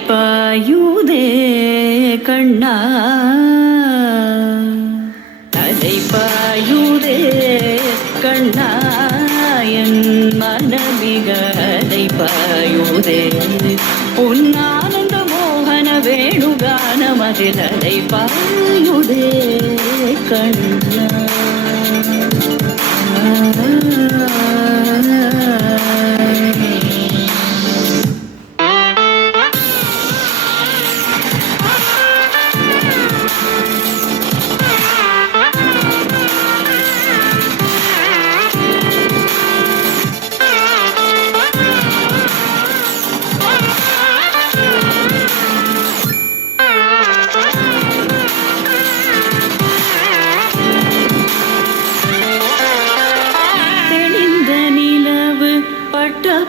பாயுதே கண்ணா அலை பாயுதே கண்ணா என் மனமிக அலை பாயுதே உன் ஆனந்த மோகன வேணுகானமதில் அலை பாயுதே கண்ணா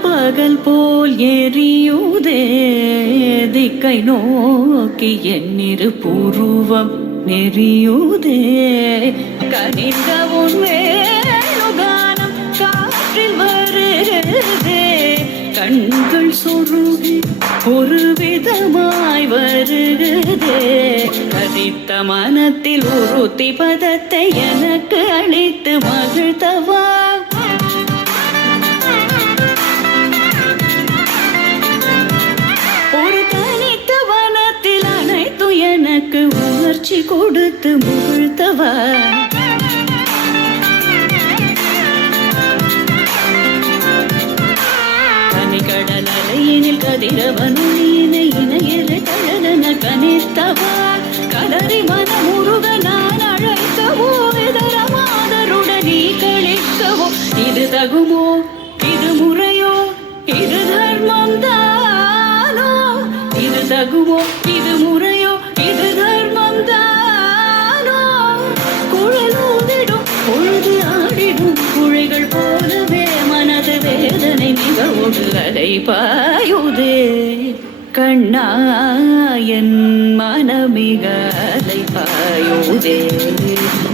பகல் போல் எரியுதே திக்கை நோக்கி என்னிரு பூர்வம் நெறியுதே கனிந்த உன் வேணுகானம் காற்றில் வருதே கண்கள் சொருகி ஒரு விதமாய் வருதே கதித்த மனத்தில் உறுத்தி பதத்தை எனக்கு அளித்து மகிழ்த்தவா எனக்கு உணர்ச்சி கொடுத்து முகிழ்த்தவா கனிகடல் அலையினில் கதிரவனுயினை இணையரை தழலன கனித்தவா கதறி மனமுருக நான் அழைக்கவோ இதர மாதருடன் நீ கழிக்கவோ இது தகுமோ இது முறையோ இது தர்மம் தானோ இது தகுமோ இது முறையோ இது தர்மம் தானோ குழலூதிடும் பொழுது ஆடிடும் குழைகள் போலவே மனது வேதனை மிக ஒரு அலை பாயுதே கண்ணா என் மனமிக அலை பாயுதே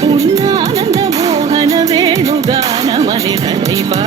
உன் ஆனந்த மோகன வேணுகான மனிதனை பா